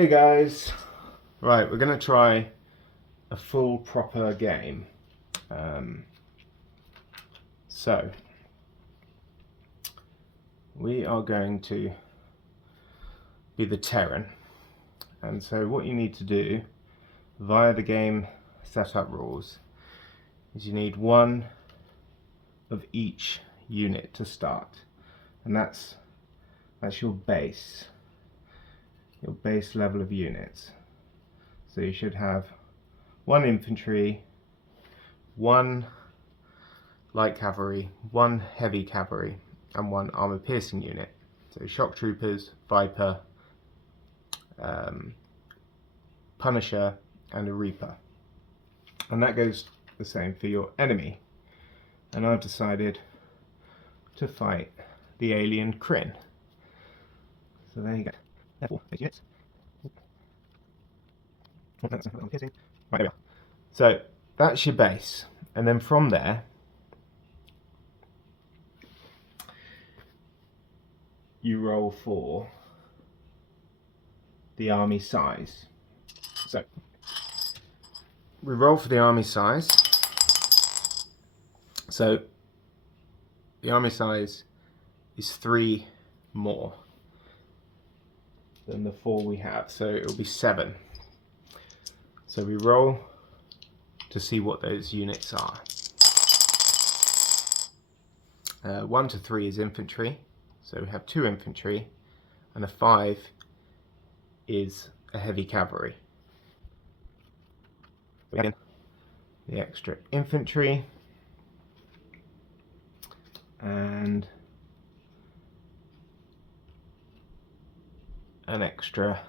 Hey guys, right, we're going to try a full proper game. So we are going to be the Terran, and so what you need to do via the game setup rules is you need one of each unit to start, and that's your base level of units. So you should have one infantry, one light cavalry, one heavy cavalry, and one armor piercing unit. So shock troopers, Viper, Punisher, and a Reaper. And that goes the same for your enemy. And I've decided to fight the alien Kryn. So there you go. Therefore, 8 units. Right, there we are. So that's your base, and then from there you roll for the army size. So we roll for the army size. So the army size is 3 more than the 4 we have, so it will be 7. So we roll to see what those units are. 1 to 3 is infantry, so we have 2 infantry, and a 5 is a heavy cavalry. We add in the extra infantry and an extra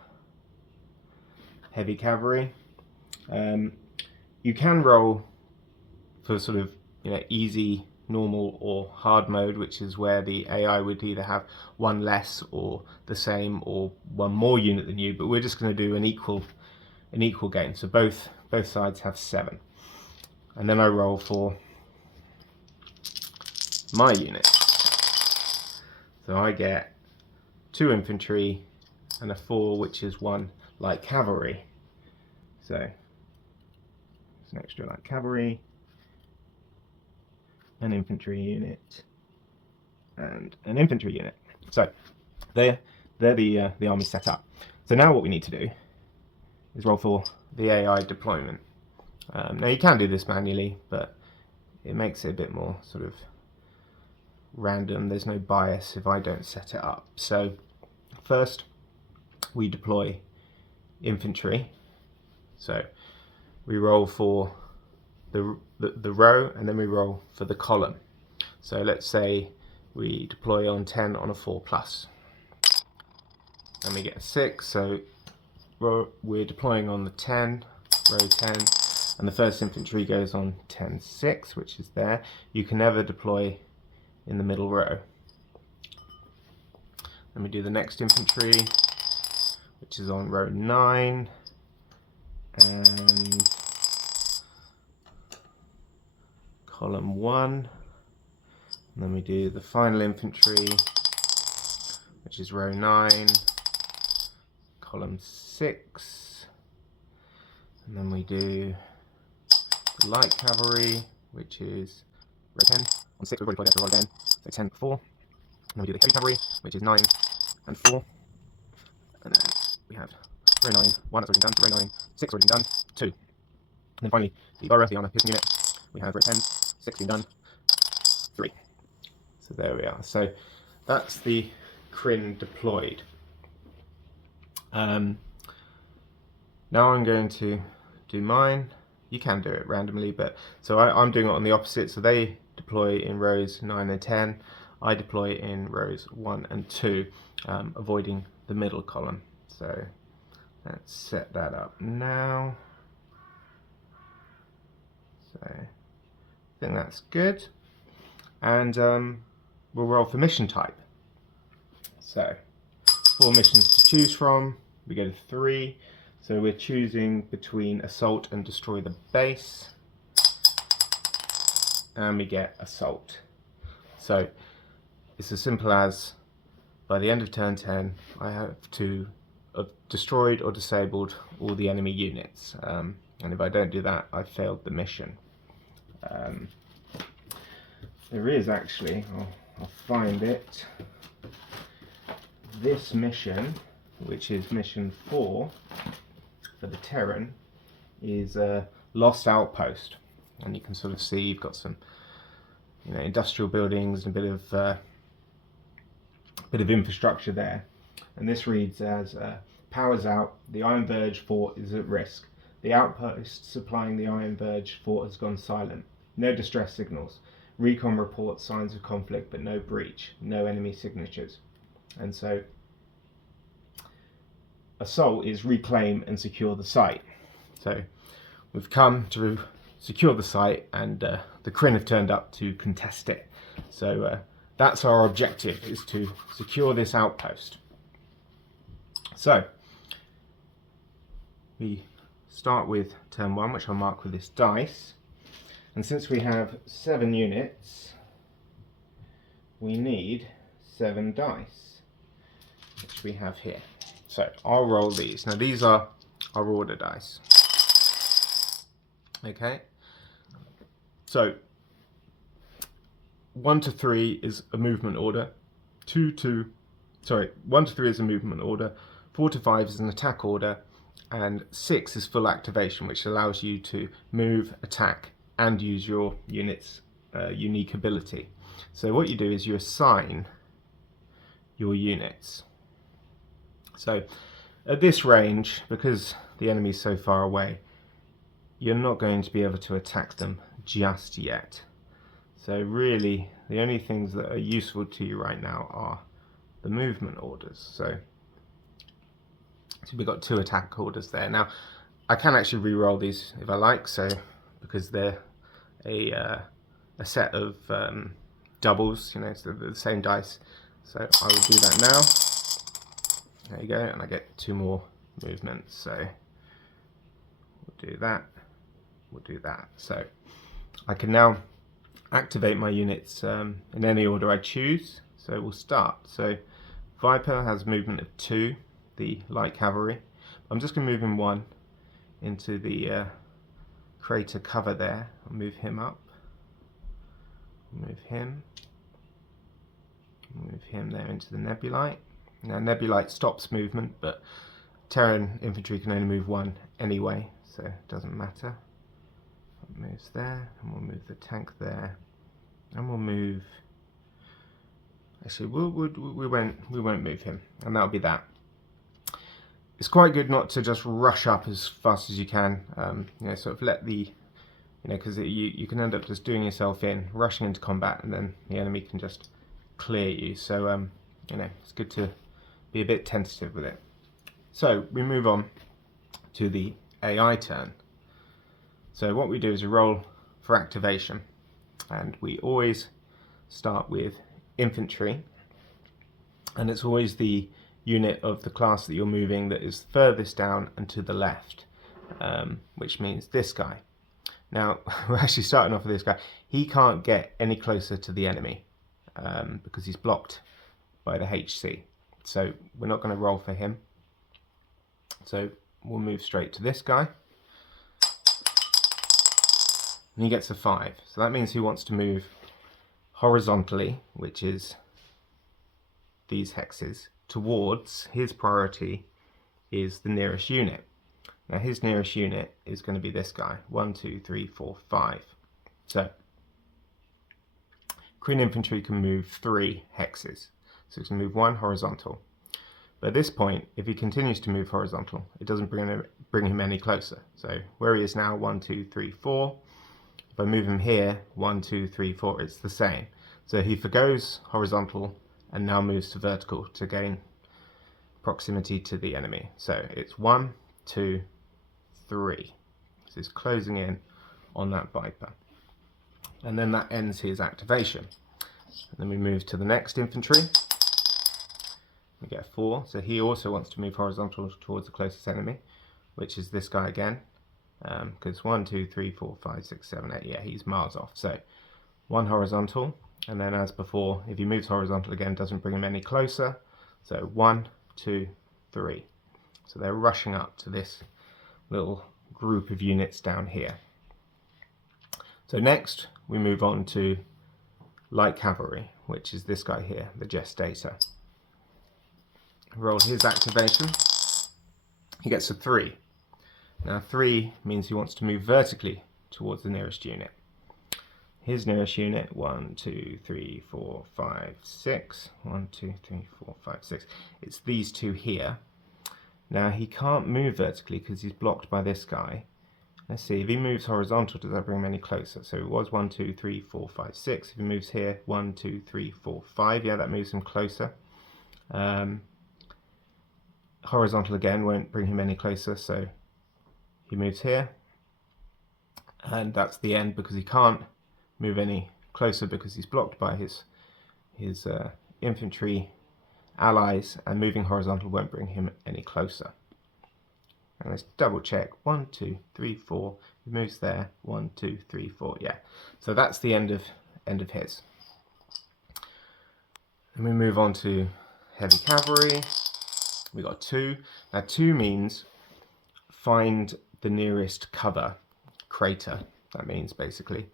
heavy cavalry. You can roll for sort of easy, normal, or hard mode, which is where the AI would either have 1 less or the same, or 1 more unit than you. But we're just going to do an equal game. So both sides have 7, and then I roll for my unit. So I get 2 infantry and a 4, which is 1 light cavalry. So it's an extra light cavalry, an infantry unit, and an infantry unit. So they're the army set up. So now what we need to do is roll for the AI deployment. Now you can do this manually, but it makes it a bit more sort of random. There's no bias if I don't set it up. So first we deploy infantry. So we roll for the row, and then we roll for the column. So let's say we deploy on 10 on a 4+, and we get a 6. So we're deploying on the 10, row 10, and the first infantry goes on 10-6, which is there. You can never deploy in the middle row. Then we do the next infantry, which is on row 9, and column 1, and then we do the final infantry, which is row 9, column 6, and then we do the light cavalry, which is row 10. On 6 we've already deployed after row 10, so 10 4, and then we do the heavy cavalry, which is 9 and 4, and then we have row 9, 1 that's already done, row 9, 6 already done, 2, and then finally the Borough, the armor piercing unit, we have row 10, 16 done, 3. So there we are. So that's the Kryn deployed. Now I'm going to do mine. You can do it randomly, but so I'm doing it on the opposite. So they deploy in rows 9 and 10. I deploy in rows 1 and 2, avoiding the middle column. So let's set that up now. So I think that's good, and we'll roll for mission type. So 4 missions to choose from. We go to 3, so we're choosing between assault and destroy the base, and we get assault. So it's as simple as by the end of turn 10 I have to destroyed or disabled all the enemy units. And if I don't do that, I've failed the mission. There is actually, I'll find it, this mission, which is mission 4 for the Terran, is a lost outpost. And you can sort of see you've got some, you know, industrial buildings and a bit of infrastructure there. And this reads as powers out, the Iron Verge fort is at risk. The outpost supplying the Iron Verge fort has gone silent. No distress signals. Recon reports signs of conflict, but no breach. No enemy signatures. And so, assault is reclaim and secure the site. So, we've come to secure the site, and the Kryn have turned up to contest it. So, that's our objective, is to secure this outpost. So, we start with turn 1, which I'll mark with this dice. And since we have 7 units, we need 7 dice, which we have here. So I'll roll these. Now these are our order dice. Okay. So 1 to 3 is a movement order. 1 to 3 is a movement order. 4 to 5 is an attack order. And 6 is full activation, which allows you to move, attack, and use your unit's unique ability. So what you do is you assign your units. So at this range, because the enemy is so far away, you're not going to be able to attack them just yet. So really, the only things that are useful to you right now are the movement orders. So we've got 2 attack orders there. Now, I can actually re-roll these if I like, so because they're a set of doubles, you know, so they're the same dice. So I will do that now. There you go, and I get 2 more movements. So we'll do that. We'll do that. So I can now activate my units in any order I choose. So we'll start. So Viper has movement of 2, the light cavalry. I'm just going to move him 1 into the crater cover there. I'll move him up. Move him there into the nebulite. Now nebulite stops movement, but Terran infantry can only move 1 anyway, so it doesn't matter. It moves there, and we'll move the tank there, and we'll move. Actually, we won't move him, and that'll be that. It's quite good not to just rush up as fast as you can. You know, sort of let the, you know, because you can end up just doing yourself in, rushing into combat, and then the enemy can just clear you. So you know, it's good to be a bit tentative with it. So we move on to the AI turn. So what we do is we roll for activation, and we always start with infantry, and it's always the unit of the class that you're moving that is furthest down and to the left, which means this guy. Now we're actually starting off with this guy. He can't get any closer to the enemy because he's blocked by the HC, so we're not going to roll for him. So we'll move straight to this guy, and he gets a 5, so that means he wants to move horizontally, which is these hexes, towards his priority is the nearest unit. Now his nearest unit is going to be this guy, 1, 2, 3, 4, 5. So Kryn infantry can move 3 hexes, so it can move 1 horizontal. But at this point, if he continues to move horizontal, it doesn't bring him any closer. So where he is now, 1, 2, 3, 4. If I move him here, 1, 2, 3, 4, it's the same. So he forgoes horizontal and now moves to vertical to gain proximity to the enemy. So it's 1, 2, 3. So he's closing in on that Viper. And then that ends his activation. And then we move to the next infantry. We get a 4. So he also wants to move horizontal towards the closest enemy, which is this guy again. Because 1, 2, 3, 4, 5, 6, 7, 8. Yeah, he's miles off. So 1 horizontal. And then as before, if he moves horizontal again, it doesn't bring him any closer. So 1, 2, 3. So they're rushing up to this little group of units down here. So next we move on to light cavalry, which is this guy here, the gestator. Roll his activation. He gets a 3. Now 3 means he wants to move vertically towards the nearest unit. His nearest unit, 1, 2, 3, 4, 5, 6. 1, 2, 3, 4, 5, 6. It's these two here. Now he can't move vertically because he's blocked by this guy. Let's see, if he moves horizontal, does that bring him any closer? So it was 1, 2, 3, 4, 5, 6. If he moves here, 1, 2, 3, 4, 5. Yeah, that moves him closer. Horizontal again won't bring him any closer, so he moves here. And that's the end because he can't move any closer because he's blocked by his infantry allies, and moving horizontal won't bring him any closer. And let's double check. 1, 2, 3, 4. He moves there. 1, 2, 3, 4. Yeah. So that's the end of his. And we move on to heavy cavalry. We got 2. Now 2 means find the nearest cover, crater. That means basically,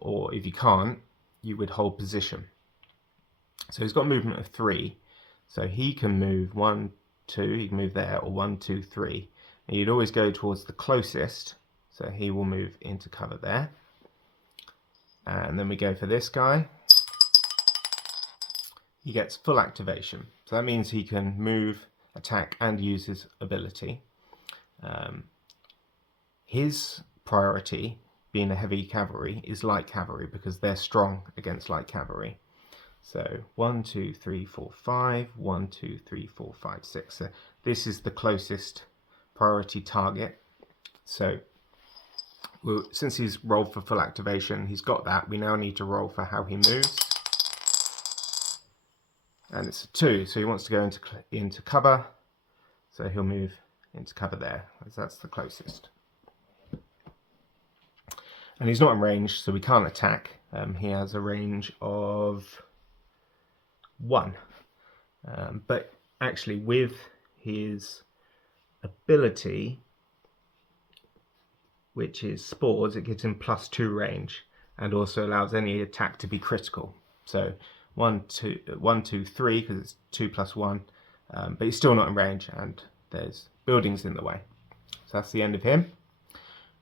or if you can't, you would hold position. So he's got movement of 3. So he can move 1, 2, he can move there, or 1, 2, 3. And you'd always go towards the closest, so he will move into cover there. And then we go for this guy. He gets full activation. So that means he can move, attack, and use his ability. His priority, being a heavy cavalry, is light cavalry because they're strong against light cavalry. So 1, 2, 3, 4, 5, 1, 2, 3, 4, 5, 6. So this is the closest priority target. So since he's rolled for full activation, he's got that. We now need to roll for how he moves. And it's a 2, so he wants to go into cover. So he'll move into cover there, as that's the closest. And he's not in range, so we can't attack. He has a range of 1. But actually with his ability, which is spores, it gives him +2 range and also allows any attack to be critical. So 1, 2, 3, because it's 2 + 1, but he's still not in range and there's buildings in the way. So that's the end of him.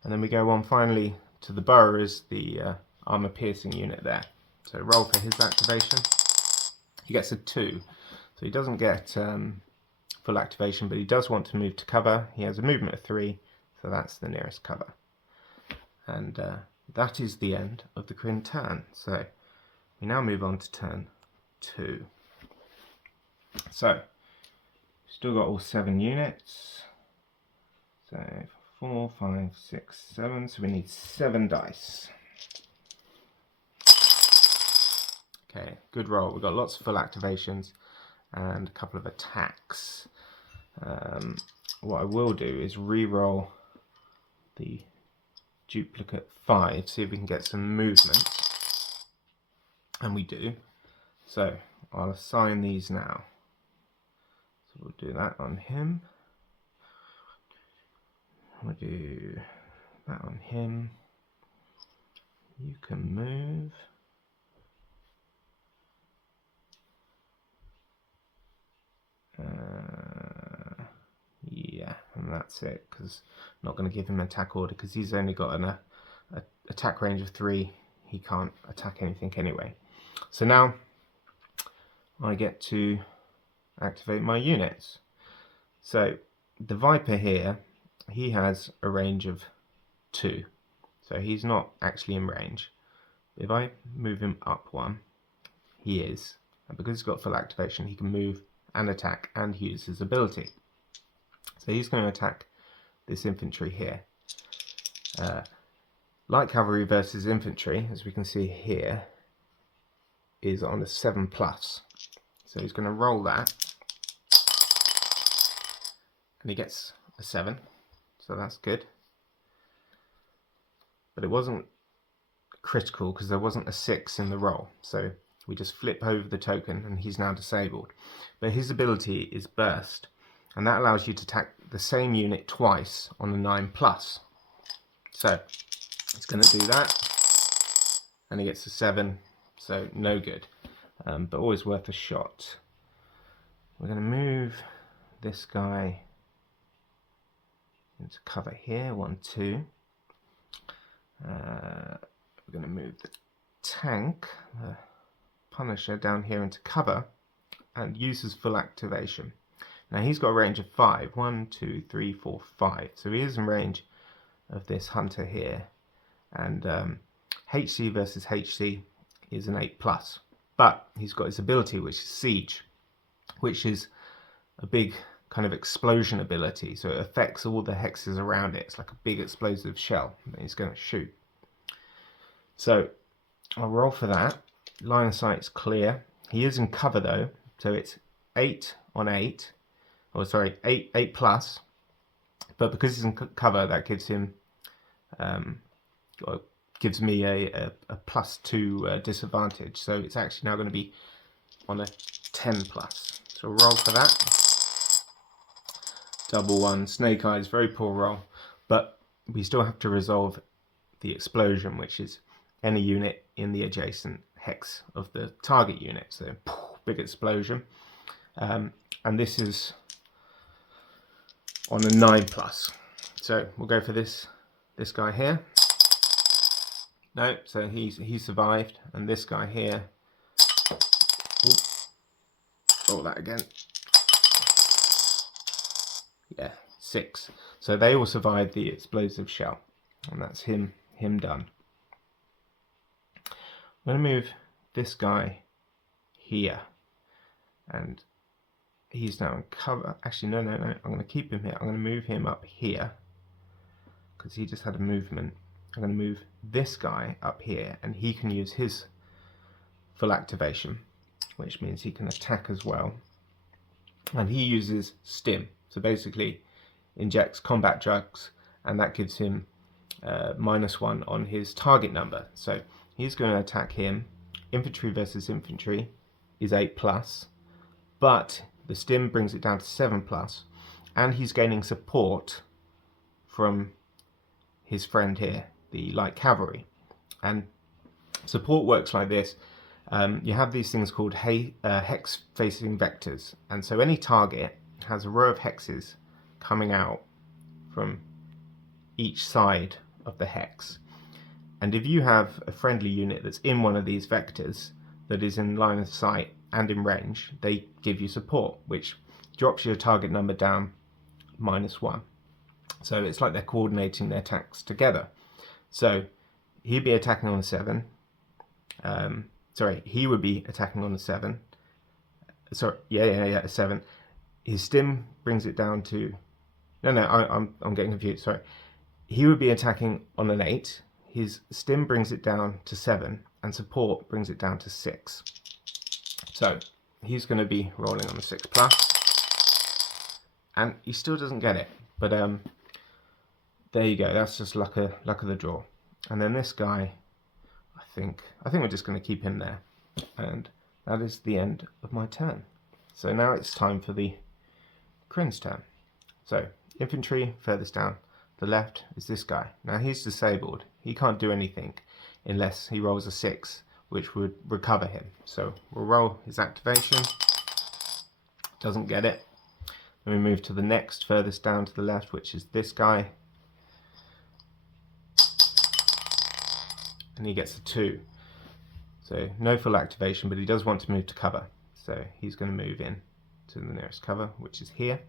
And then we go on finally to the boroughs, the armor piercing unit there. So roll for his activation. He gets a 2, so he doesn't get full activation, but he does want to move to cover. He has a movement of 3, so that's the nearest cover. And that is the end of the Kryn turn. So we now move on to turn 2. So still got all 7 units. So 4, 5, 6, 7. So we need 7 dice. Okay, good roll. We've got lots of full activations and a couple of attacks. What I will do is re-roll the duplicate 5, see if we can get some movement. And we do. So I'll assign these now. So we'll do that on him. We'll do that on him. You can move. Yeah, and that's it, because I'm not going to give him an attack order because he's only got an attack range of 3. He can't attack anything anyway. So now I get to activate my units. So the Viper here, he has a range of 2, so he's not actually in range. If I move him up 1, he is, and because he's got full activation, he can move and attack and use his ability. So he's going to attack this infantry here. Light cavalry versus infantry, as we can see here, is on a 7+. So he's going to roll that, and he gets a 7, so that's good. But it wasn't critical because there wasn't a 6 in the roll, so we just flip over the token and he's now disabled. But his ability is burst, and that allows you to attack the same unit twice on a 9+. So it's going to do that, and he gets a 7, so no good, but always worth a shot. We're going to move this guy into cover here, 1, 2. We're going to move the tank, the Punisher, down here into cover and uses full activation. Now he's got a range of 5. 1, 2, 3, 4, 5. So he is in range of this hunter here. And HC versus HC is an 8+. But he's got his ability, which is Siege, which is a big kind of explosion ability. So it affects all the hexes around it. It's like a big explosive shell that he's going to shoot. So I'll roll for that. Line of sight's clear. He is in cover though. So it's 8 on 8. Oh, sorry, 8+. But because he's in cover, that gives him, gives me a +2 disadvantage. So it's actually now going to be on a 10+. So roll for that. Double 1. Snake Eyes, very poor roll. But we still have to resolve the explosion, which is any unit in the adjacent hex of the target unit. So big explosion. And this is on a 9+. So we'll go for this guy here. No, so he survived, and this guy here. Roll that again. Yeah, 6. So they all survived the explosive shell, and that's him done. I'm going to move this guy here, and he's now in cover. Actually, no. I'm going to keep him here. I'm going to move him up here because he just had a movement. I'm going to move this guy up here, and he can use his full activation, which means he can attack as well. And he uses Stim, so basically injects combat drugs, and that gives him -1 on his target number. So he's going to attack him. Infantry versus infantry is 8+, but the Stim brings it down to 7+, and he's gaining support from his friend here, the light cavalry. And support works like this. You have these things called hex facing vectors, and so any target has a row of hexes coming out from each side of the hex. And if you have a friendly unit that's in one of these vectors that is in line of sight and in range, they give you support, which drops your target number down -1. So it's like they're coordinating their attacks together. So he'd be attacking on a 7. He would be attacking on a 7. A 7. His Stim brings it down to... I'm getting confused, sorry. He would be attacking on an 8. His Stim brings it down to 7, and support brings it down to 6. So he's going to be rolling on a 6+, and he still doesn't get it. But there you go. That's just luck of the draw. And then this guy, I think we're just going to keep him there, and that is the end of my turn. So now it's time for the Kryn's turn. So infantry furthest down the left is this guy. Now he's disabled. He can't do anything unless he rolls a 6, which would recover him. So we'll roll his activation. Doesn't get it. Then we move to the next furthest down to the left, which is this guy. And he gets a 2. So no full activation, but he does want to move to cover. So he's going to move in to the nearest cover, which is here.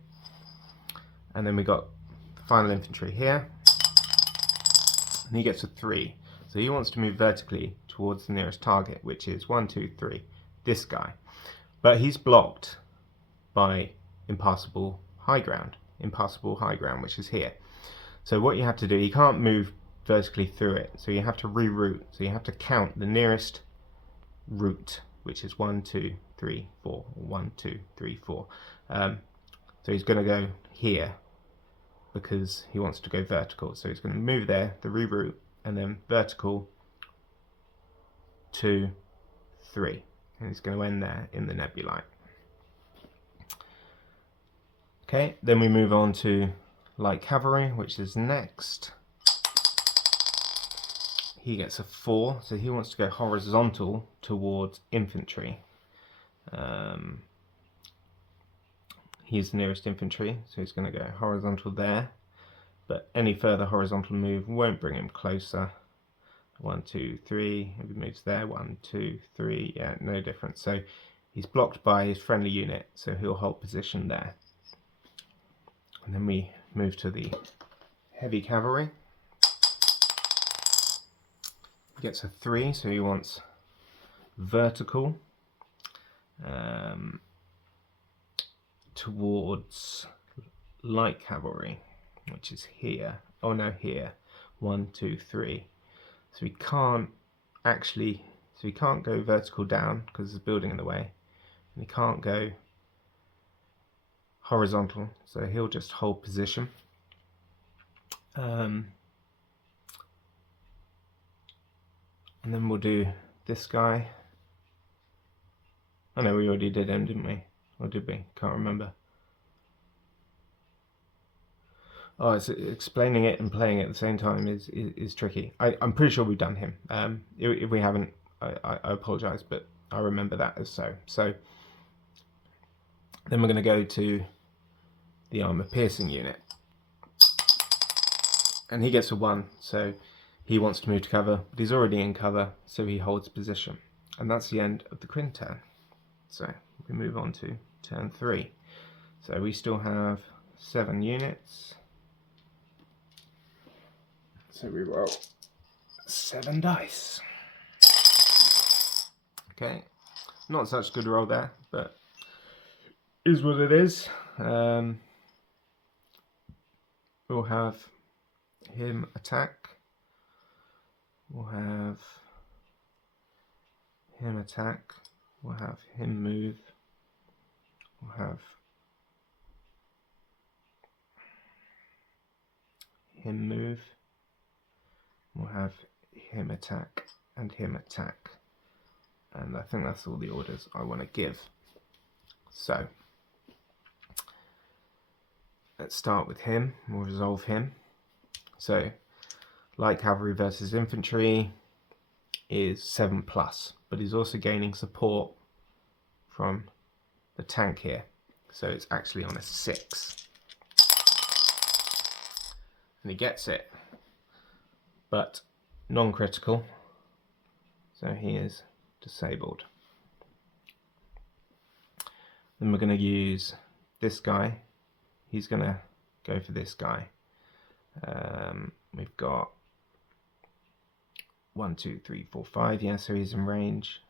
And then we got the final infantry here. And he gets a 3. So he wants to move vertically towards the nearest target, which is 1, 2, 3, this guy. But he's blocked by impassable high ground, which is here. So what you have to do, you can't move vertically through it, so you have to reroute. So you have to count the nearest route, which is 1, 2, 3, 4, 1, 2, 3, 4. So he's going to go here because he wants to go vertical. So he's going to move there, the reroute, and then vertical 2, 3, and he's going to end there in the nebulite. Okay, then we move on to light cavalry, which is next. He gets a 4, so he wants to go horizontal towards infantry. He's the nearest infantry, so he's going to go horizontal there. But any further horizontal move won't bring him closer. 1, 2, 3. If he moves there, 1, 2, 3. Yeah, no difference. So he's blocked by his friendly unit, so he'll hold position there. And then we move to the heavy cavalry. He gets a 3, so he wants vertical towards light cavalry, which is here. Oh no, here. 1, 2, 3. So we can't actually, so we can't go vertical down because there's a building in the way. And he can't go horizontal, so he'll just hold position. And then we'll do this guy. I know we already did him, didn't we? Or did we? Can't remember. Oh, it's explaining it and playing it at the same time is tricky. I'm pretty sure we've done him. If we haven't, I apologise, but I remember that as so. So then we're going to go to the armour piercing unit. And he gets a 1, so he wants to move to cover, but he's already in cover, so he holds position. And that's the end of the Quinn turn. So we move on to turn 3. So we still have 7 units. So we roll 7 dice. Okay, not such a good roll there, but is what it is. We'll have him attack. We'll have him attack. We'll have him move. We'll have him move. We'll have him attack and him attack. And I think that's all the orders I want to give. So let's start with him. We'll resolve him. So light cavalry versus infantry is 7+, but he's also gaining support from the tank here. So it's actually on a 6. And he gets it, but non-critical, so he is disabled. Then we're going to use this guy. He's going to go for this guy. We've got 1, 2, 3, 4, 5. Yeah, so he's in range.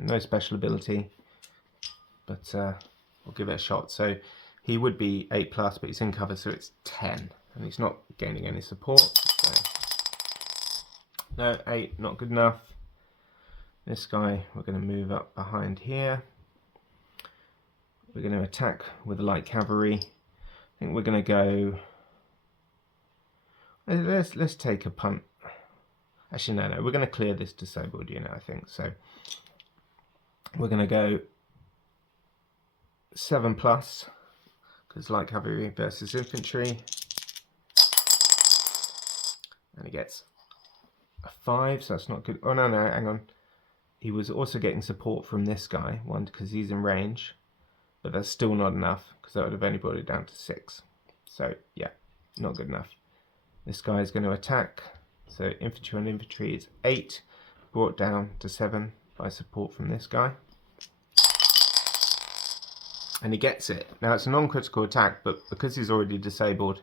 No special ability, but we'll give it a shot. So he would be 8+, but he's in cover, so it's 10, and he's not gaining any support. So no, 8, not good enough. This guy, we're going to move up behind here. We're going to attack with the light cavalry. I think we're going to go. Let's take a punt. Actually, no. We're going to clear this disabled unit, I think. So we're going to go 7+, because light cavalry versus infantry, and he gets a 5. So that's not good. Oh no, hang on. He was also getting support from this guy, one because he's in range, but that's still not enough because that would have only brought it down to 6. So yeah, not good enough. This guy is going to attack. So infantry on infantry is 8, brought down to 7 by support from this guy. And he gets it. Now it's a non-critical attack, but because he's already disabled,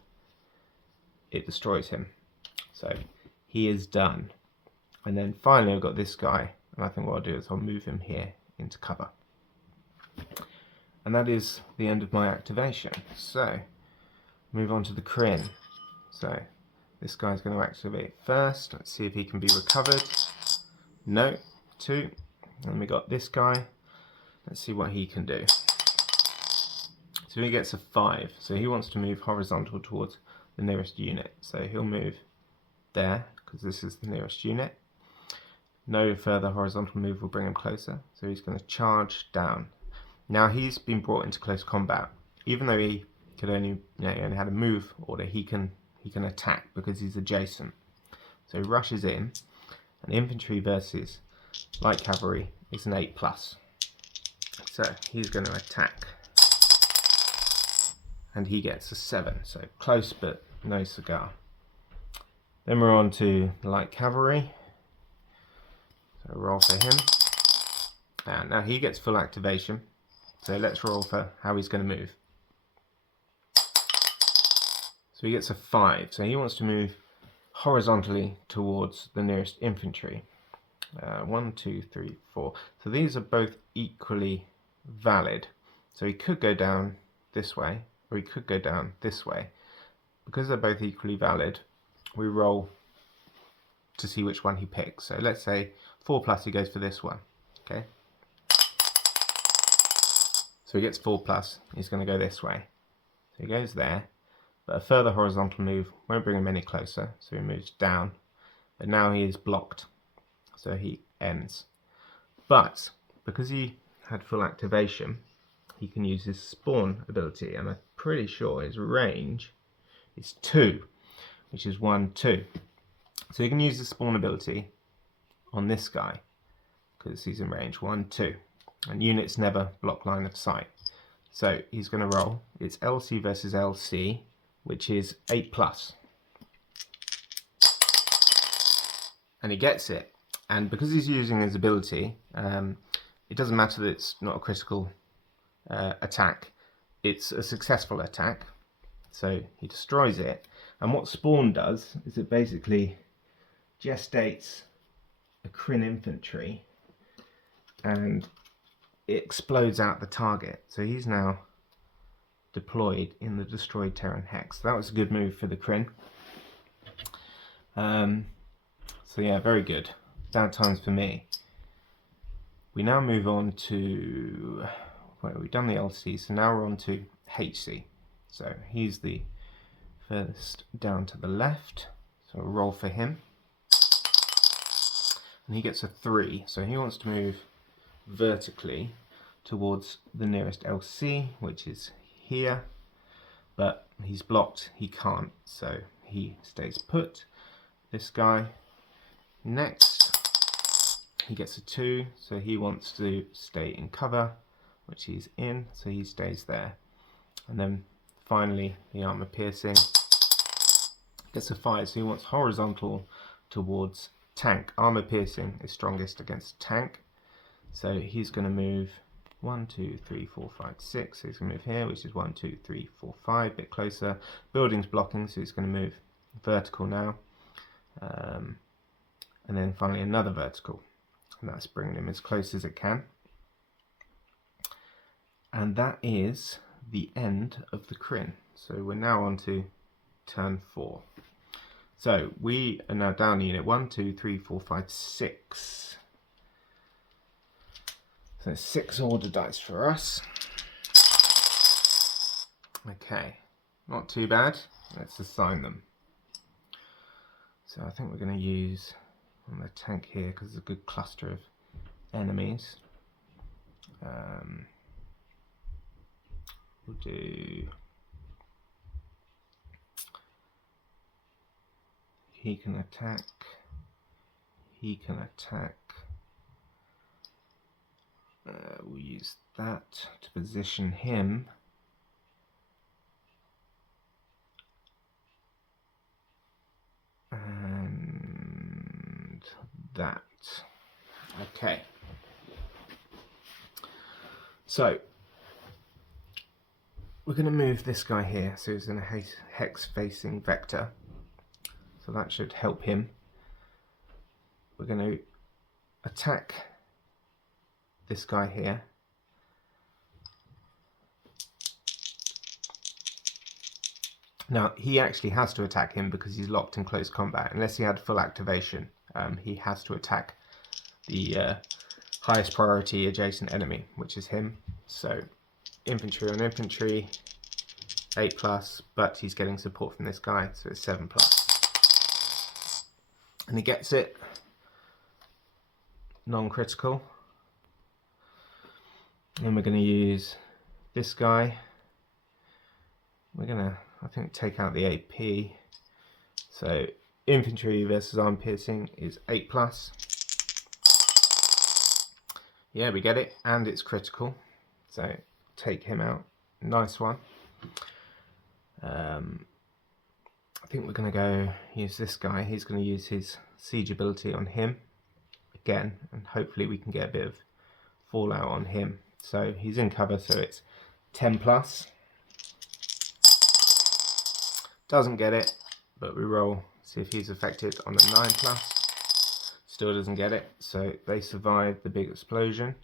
it destroys him. So he is done. And then finally I've got this guy, and I think what I'll do is I'll move him here into cover. And that is the end of my activation. So move on to the Kryn. So this guy's going to activate first. Let's see if he can be recovered. No, 2. And we got this guy. Let's see what he can do. So he gets a 5. So he wants to move horizontal towards the nearest unit. So he'll move there because this is the nearest unit. No further horizontal move will bring him closer. So he's going to charge down. Now he's been brought into close combat. Even though he could only, he only had a move order. He can attack because he's adjacent. So he rushes in, and infantry versus light cavalry is an 8+. So he's going to attack, and he gets a 7. So close but no cigar. Then we're on to the light cavalry. So roll for him. And now he gets full activation. So let's roll for how he's going to move. So he gets a 5. So he wants to move horizontally towards the nearest infantry. 1, 2, 3, 4. So these are both equally valid. So he could go down this way, or he could go down this way. Because they're both equally valid, we roll to see which one he picks. So let's say 4+, he goes for this one. Okay. So he gets 4+, he's going to go this way. So he goes there, but a further horizontal move won't bring him any closer, so he moves down. But now he is blocked, so he ends. But because he had full activation, he can use his spawn ability, and I'm pretty sure his range is 2, which is 1, 2. So he can use the spawn ability on this guy because he's in range 1, 2, and units never block line of sight. So he's going to roll. It's LC versus LC, which is 8+, and he gets it. And because he's using his ability, it doesn't matter that it's not a critical attack. It's a successful attack, so he destroys it. And what spawn does is it basically gestates a Kryn infantry, and it explodes out the target. So he's now deployed in the destroyed Terran hex. That was a good move for the Kryn. So yeah, very good. Bad times for me. We now move on to, well, we've done the LC, so now we're on to HC. So he's the furthest down to the left. So we'll roll for him. And he gets a 3. So he wants to move vertically towards the nearest LC, which is here. But he's blocked, he can't. So he stays put. This guy. Next, he gets a 2. So he wants to stay in cover, which he's in. So he stays there. And then finally, the armor piercing gets a 5. So he wants horizontal towards tank. Armor piercing is strongest against tank. So he's going to move 1, 2, 3, 4, 5, 6. So he's going to move here, which is 1, 2, 3, 4, 5. A bit closer. Building's blocking, so he's going to move vertical now. And then finally another vertical. And that's bringing him as close as it can. And that is the end of the Kryn. So we're now on to turn 4. So we are now down to unit 1, 2, 3, 4, 5, 6. So 6 order dice for us. Okay, not too bad. Let's assign them. So I think we're going to use on the tank here because there's a good cluster of enemies. We'll do. He can attack. He can attack. We'll use that to position him. And that. Okay. So we're going to move this guy here. So he's in a hex facing vector. So that should help him. We're going to attack this guy here. Now he actually has to attack him because he's locked in close combat. Unless he had full activation, he has to attack the highest priority adjacent enemy, which is him. So infantry on infantry, 8+, but he's getting support from this guy, so it's 7+. And he gets it. Non-critical. And we're going to use this guy. we're gonna, I think, take out the AP. So infantry versus arm piercing is 8+. Yeah, we get it, and it's critical. So take him out. Nice one. I think we're going to go use this guy. He's going to use his siege ability on him again, and hopefully we can get a bit of fallout on him. So he's in cover, so it's 10+. Doesn't get it, but we roll, see if he's affected on a 9+. Still doesn't get it, so they survive the big explosion.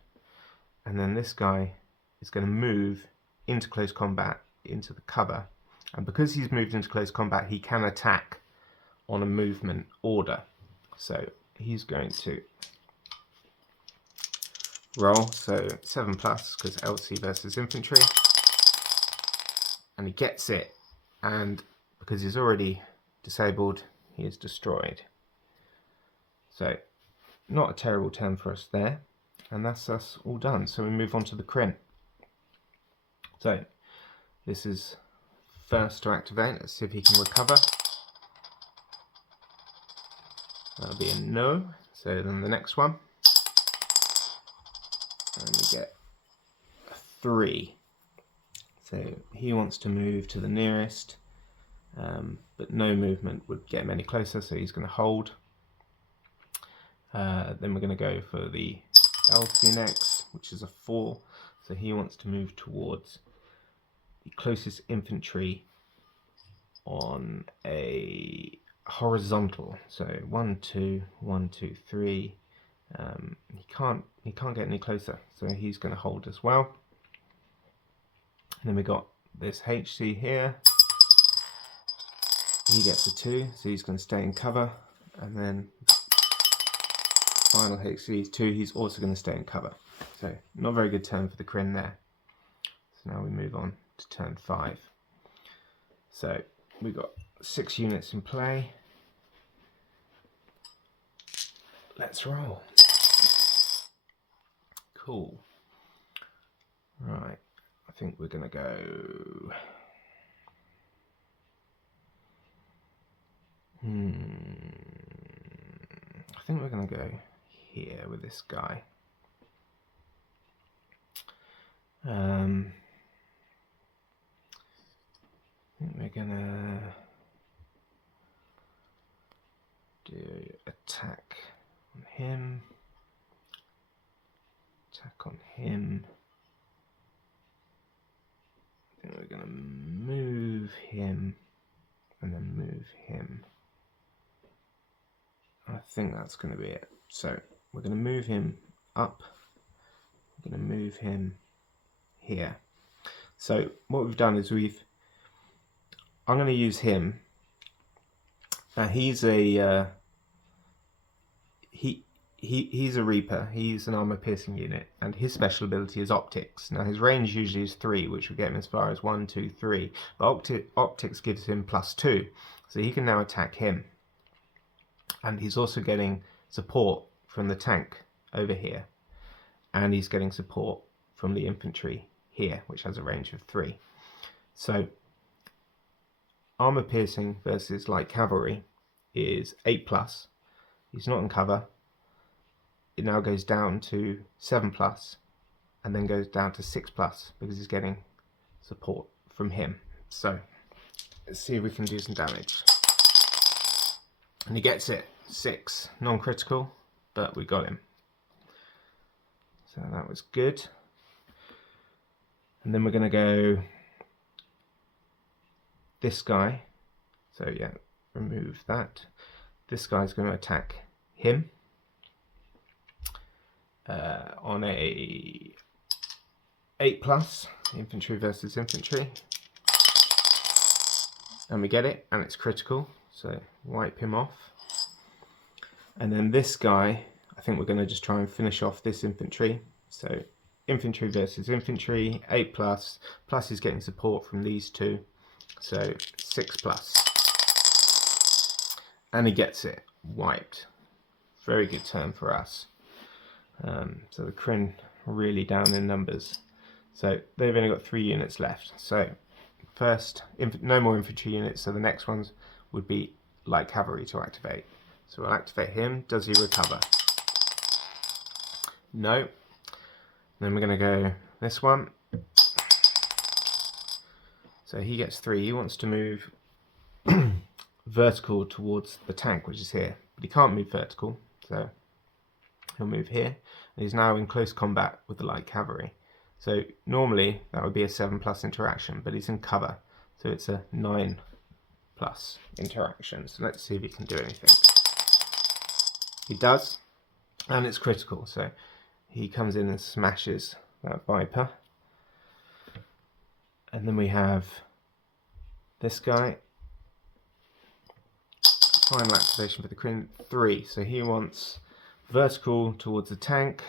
And then this guy is going to move into close combat, into the cover. And because he's moved into close combat, he can attack on a movement order. So he's going to roll, so 7+, because LC versus infantry. And he gets it, and because he's already disabled, he is destroyed. So not a terrible turn for us there. And that's us all done. So we move on to the Kryn. So this is first to activate. Let's see if he can recover. That'll be a no. So then the next one. And we get a 3. So he wants to move to the nearest, but no movement would get him any closer, so he's going to hold. Then we're going to go for the LC next, which is a 4. So he wants to move towards the closest infantry on a horizontal. So 1, 2, 1, 2, 3. He can't get any closer, so he's going to hold as well. And then we got this HC here. He gets a 2, so he's going to stay in cover. And then final HC is 2. He's also going to stay in cover. So not a very good turn for the Kryn there. So now we move on to turn 5. So we've got 6 units in play. Let's roll. Cool. Right. I think we're going to go... I think we're going to go here with this guy. I think we're going to do attack on him. Attack on him. I think we're going to move him and then move him. I think that's going to be it. So we're going to move him up. We're going to move him here. So what we've done is I'm going to use him. He's a he's a Reaper. He's an armor piercing unit, and his special ability is optics. Now his range usually is 3, which will get him as far as 1, 2, 3. But optics gives him +2, so he can now attack him. And he's also getting support from the tank over here, and he's getting support from the infantry here, which has a range of 3. So armor piercing versus light cavalry is 8+. He's not in cover. It now goes down to 7+, and then goes down to 6+, because he's getting support from him. So let's see if we can do some damage. And he gets it, 6, non-critical, but we got him. So that was good. And then we're going to go this guy. So yeah, remove that. This guy's going to attack him on a 8+, infantry versus infantry. And we get it, and it's critical. So wipe him off. And then this guy, I think we're going to just try and finish off this infantry. So infantry versus infantry, 8+, plus he's getting support from these two. So 6+. And he gets it, wiped. Very good turn for us. So the Kryn really down in numbers. So they've only got 3 units left. So first, no more infantry units, so the next ones would be light cavalry to activate. So we'll activate him. Does he recover? No. Then we're going to go this one. So he gets 3. He wants to move vertical towards the tank, which is here. But he can't move vertical, so he'll move here. And he's now in close combat with the light cavalry. So normally that would be a 7+ interaction, but he's in cover. So it's a 9+ interaction. So let's see if he can do anything. He does, and it's critical. So he comes in and smashes that Viper. And then we have this guy. Final activation for the Queen 3. So he wants vertical towards the tank.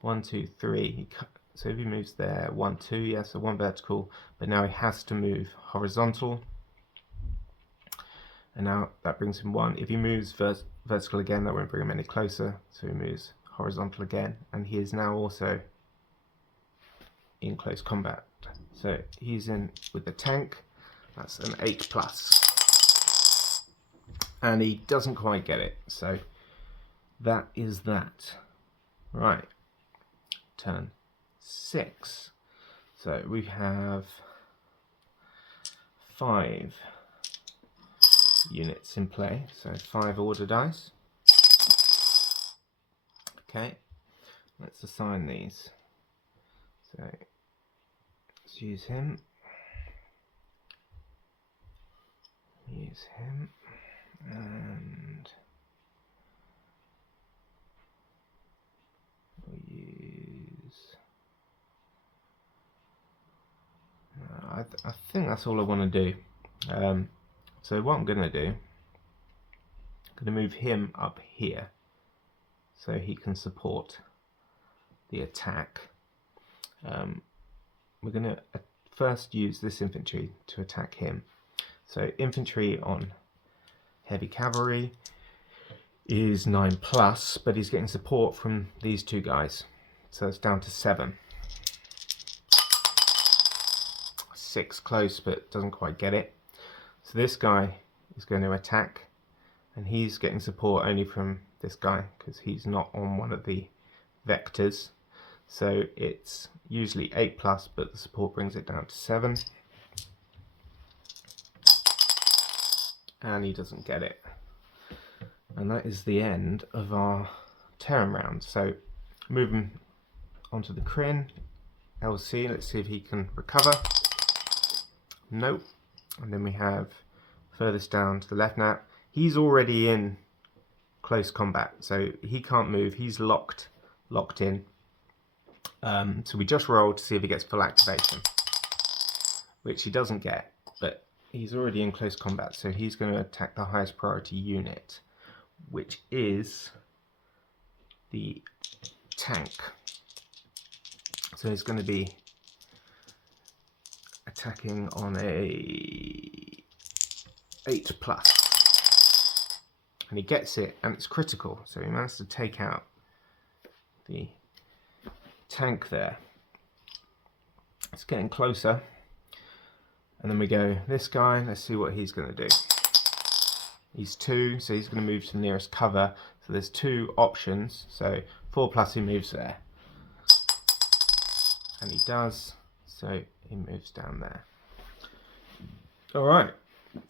1, 2, 3. So if he moves there, 1, 2, yeah, so 1 vertical. But now he has to move horizontal. And now that brings him 1. If he moves vertical again, that won't bring him any closer. So he moves horizontal again. And he is now also in close combat. So he's in with the tank. That's an 8+. And he doesn't quite get it. So that is that. Right. Turn 6. So we have 5 units in play. So 5 order dice. Okay. Let's assign these. So let's use him. Use him. And we'll use... I think that's all I want to do. So what I'm going to do, I'm going to move him up here so he can support the attack. We're going to first use this infantry to attack him. So infantry on heavy cavalry is 9+, but he's getting support from these 2 guys. So it's down to 7. 6 close, but doesn't quite get it. So this guy is going to attack, and he's getting support only from this guy because he's not on one of the vectors. So it's usually 8+, but the support brings it down to 7. And he doesn't get it. And that is the end of our Terran round. So moving onto the Kryn, LC, let's see if he can recover. Nope. And then we have furthest down to the left now. He's already in close combat, so he can't move. He's locked in. So we just rolled to see if he gets full activation, which he doesn't get, but he's already in close combat, so he's going to attack the highest priority unit, which is the tank. So he's going to be attacking on a 8+, and he gets it, and it's critical. So he managed to take out the tank there. It's getting closer, and then we go this guy. Let's see what he's going to do. He's 2, so he's going to move to the nearest cover. So there's 2 options. So 4+, he moves there, and he does. So he moves down there. Alright,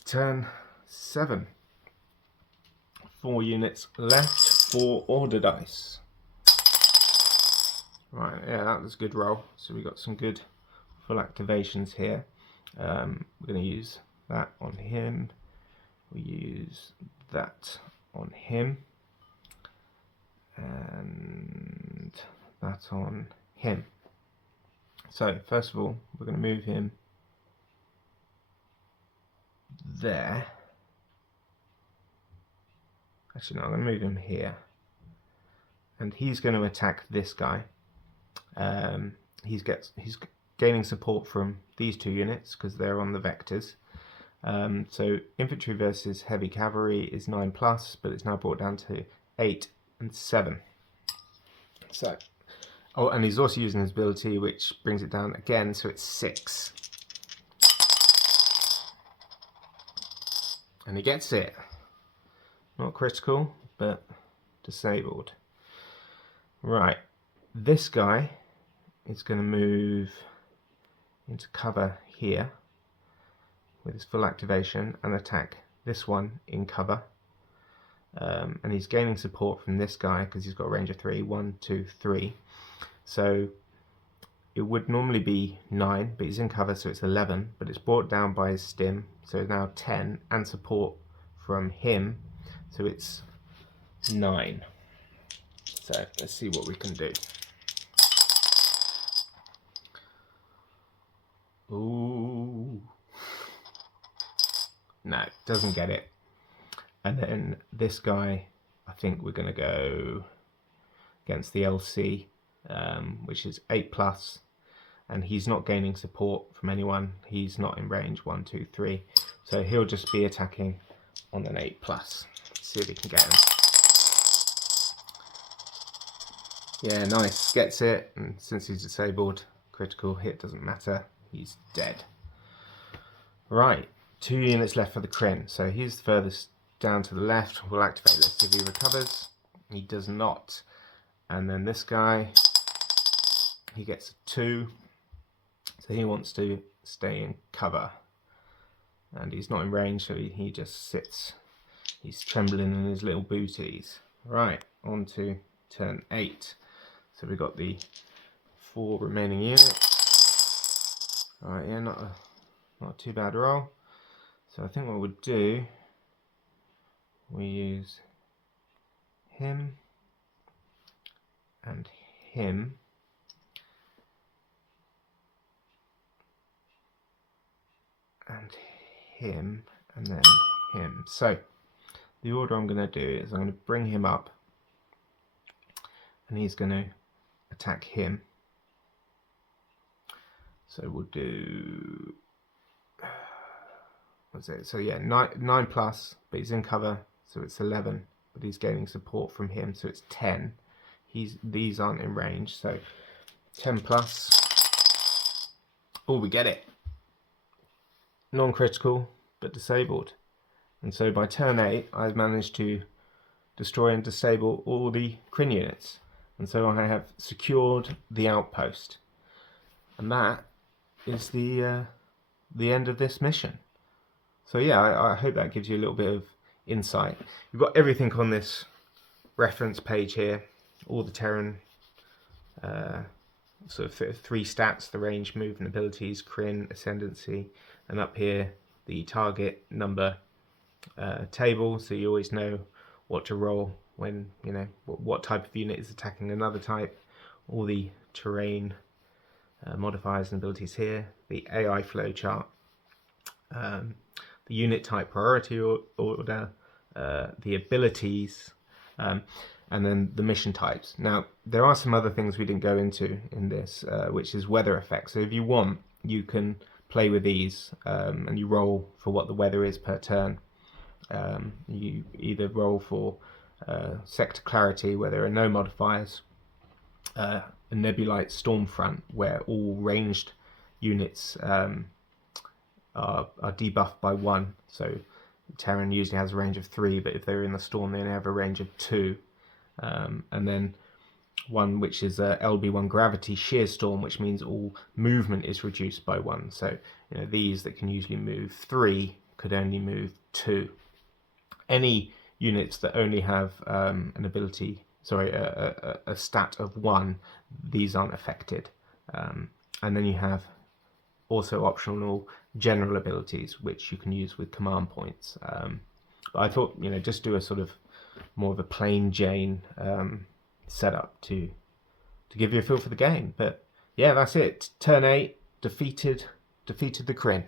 turn 7. 4 units left, 4 order dice. Right, yeah, that was a good roll. So we got some good full activations here. We're going to use that on him. We use that on him. And that on him. So, first of all, we're going to move him there. Actually, no, I'm going to move him here. And he's going to attack this guy. He's gaining support from these 2 units because they're on the vectors. So, infantry versus heavy cavalry is 9+, but it's now brought down to 8 and 7. So, oh, and he's also using his ability, which brings it down again, so it's 6. And he gets it. Not critical, but disabled. Right, this guy is going to move into cover here with his full activation and attack this one in cover. And he's gaining support from this guy because he's got a range of 3. 1, 2, 3. So it would normally be 9, but he's in cover, so it's 11. But it's brought down by his stim, so it's now 10, and support from him, so it's 9. So let's see what we can do. Ooh. No, doesn't get it. And then this guy, I think we're going to go against the LC, which is 8+, and he's not gaining support from anyone. He's not in range 1, 2, 3. So he'll just be attacking on an 8+. Let's see if we can get him. Yeah, nice. Gets it, and since he's disabled, critical hit doesn't matter. He's dead. Right, 2 units left for the Kryn. So he's the furthest down to the left. We'll activate. Let's see if he recovers. He does not. And then this guy, he gets a 2. So he wants to stay in cover. And he's not in range, so he just sits. He's trembling in his little booties. Right, on to turn 8. So we've got the 4 remaining units. Alright, yeah, not too bad roll. So I think what we'll do, we use him and him. And him, and then him. So the order I'm going to do is I'm going to bring him up, and he's going to attack him. So we'll do, what's it? So yeah, 9+, but he's in cover, so it's 11. But he's gaining support from him, so it's 10. These aren't in range, so 10+. Oh, we get it. Non-critical, but disabled. And so by turn 8, I've managed to destroy and disable all the Kryn units. And so I have secured the outpost. And that is the end of this mission. So yeah, I hope that gives you a little bit of insight. You've got everything on this reference page here, all the Terran sort of 3 stats, the range, movement, abilities, Kryn, ascendancy, and up here the target number table, so you always know what to roll when, you know, what type of unit is attacking another type. All the terrain modifiers and abilities here, the AI flowchart, the unit type priority order, the abilities, and then the mission types. Now, there are some other things we didn't go into in this, which is weather effects. So if you want, you can play with these, and you roll for what the weather is per turn. You either roll for sector clarity, where there are no modifiers, a nebulite storm front, where all ranged units are debuffed by 1. So Terran usually has a range of 3, but if they're in the storm, they only have a range of 2. And then one which is a LB1 gravity shear storm, which means all movement is reduced by 1. So, you know, these that can usually move 3 could only move 2. Any units that only have an ability, sorry, a stat of 1, these aren't affected. And then you have also optional general abilities, which you can use with command points. But I thought, you know, just do a sort of more of a plain Jane setup to give you a feel for the game. But yeah, that's it. Turn 8, defeated the Kryn.